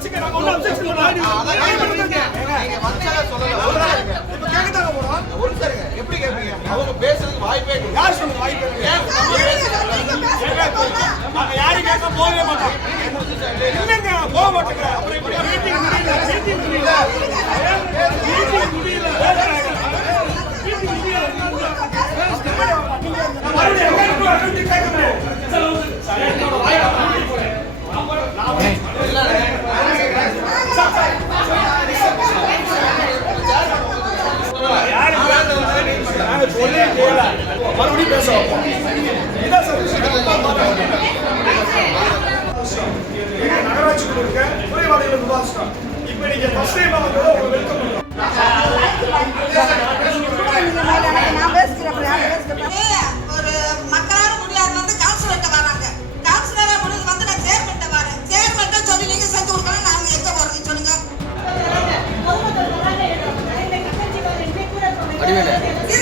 வச்சுக்க நாங்க ஒண்ணு அப்செக்ஷன் இப்ப கேக்கதாங்க போறோம். ஒரு சரிங்க எப்படி கேப்பீங்க? அவங்க பேசுறதுக்கு வாய்ப்பே இல்லை. யார் சொன்ன வாய்ப்பு நாங்க யாரும் கேட்க போகவே மாட்டோம். இல்லைங்க போக மாட்டேங்க. அப்புறம் இப்படி மீட்டிங் முடியல மறுபடியும் பேச வைப்போம். இதான் சார் நகராட்சிக்குள்ள இருக்க குறைபாடுகளை விவாதிச்சிட்டோம். இப்ப நீங்க ஃபர்ஸ்ட் டைம் வந்து உங்களுக்கு வெல்கம் பண்ணுவோம். ஒரு மக்களால முடியாது வந்து கவுன்சிலர்கிட்ட வராங்க. கவுன்சிலரா முடிவு வந்து நான் சேர்மன்ட்ட வரேன். சேர்மன்ட்ட சொல்லி நீங்க செஞ்சு கொடுக்கணும். நாங்க எங்க போறது சொல்லுங்க. இது